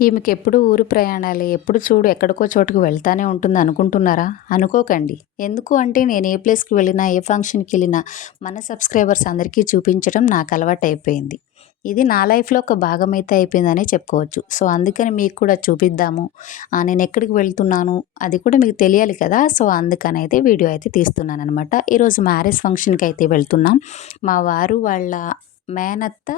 ఈమెకెప్పుడు ఊరు ప్రయాణాలే. ఎప్పుడు చూడు ఎక్కడికో చోటుకి వెళ్తానే ఉంటుంది అనుకుంటున్నారా? అనుకోకండి. ఎందుకు అంటే నేను ఏ ప్లేస్‌కి వెళ్ళినా, ఏ ఫంక్షన్‌కెళ్ళినా మన సబ్స్క్రైబర్స్ అందరికీ చూపించడం నాకు అలవాటయిపోయింది. ఇది నా లైఫ్‌లో ఒక భాగమైతే అయిపోయిందనే చెప్పుకోవచ్చు. సో, అందుకని మీకు కూడా చూపిద్దాము. నేనెక్కడికి వెళ్తున్నాను అది కూడా మీకు తెలియాలి కదా! సో, అందుకనైతే వీడియో అయితే తీస్తున్నాననమాట. ఈరోజు మ్యారేజ్ ఫంక్షన్‌కైతే వెళ్తున్నాం. మా వారు వాళ్ళ మేనత్త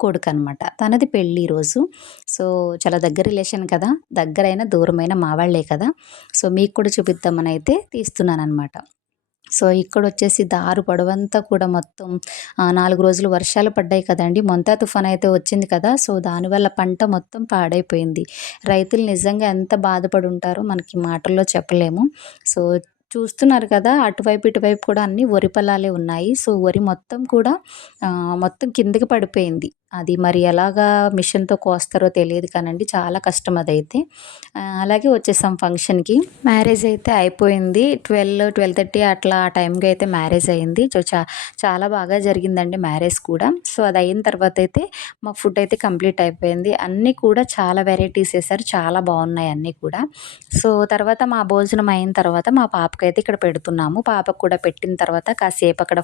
కొడుకనమాట. తనది పెళ్లి ఈరోజు. సో, చాలా దగ్గర రిలేషన్ కదా! దగ్గరైనా, దూరమైనా మా వాళ్ళే కదా! సో, మీకు కూడా చూపిద్దామనైతే తీస్తున్నాననమాట. సో, ఇక్కడొచ్చేసి దారి పొడవంతా కూడా మొత్తం 4 రోజులు వర్షాలు పడ్డాయి కదండీ! మొంతా తుఫానయితే వచ్చింది కదా! సో, దానివల్ల పంట మొత్తం పాడైపోయింది. రైతులు నిజంగా ఎంత బాధపడుంటారో మనకి మాటల్లో చెప్పలేము. సో, చూస్తున్నారు కదా! అటువైపు, ఇటువైపు కూడా అన్నీ వరి పొలాలే ఉన్నాయి. సో, వరి మొత్తం కూడా మొత్తం కిందకి పడిపోయింది. అది మరి ఎలాగా మిషన్‌తో కోస్తారో తెలీదు కానండి. చాలా కష్టం అదైతే. అలాగే వచ్చేసాం ఫంక్షన్‌కి. మ్యారేజ్ అయితే అయిపోయింది. 12:30 అట్లా ఆ టైంకి అయితే మ్యారేజ్ అయింది. చాలా బాగా జరిగిందండి మ్యారేజ్ కూడా. సో, అది అయిన తర్వాత అయితే మాకు ఫుడ్ అయితే కంప్లీట్ అయిపోయింది. అన్నీ కూడా చాలా వెరైటీస్ ఏసారు. చాలా బాగున్నాయి అన్నీ కూడా. సో, తర్వాత మా భోజనం అయిన తర్వాత మా పాపకైతే ఇక్కడ పెడుతున్నాము. పాపకు కూడా పెట్టిన తర్వాత కాసేపు అక్కడ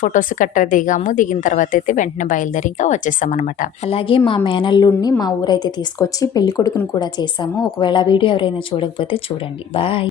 ఫోటోస్ గట్రా దిగాము. దిగిన తర్వాత అయితే వెంటనే బయలుదేరి ఇంకా వచ్చేసామనమాట. అలాగే మా మేనల్లుడిని మా ఊరైతే తీసుకొచ్చి పెళ్ళికొడుకుని కూడా చేశాము. ఒకవేళ ఆ వీడియో ఎవరైనా చూడకపోతే చూడండి. బాయ్.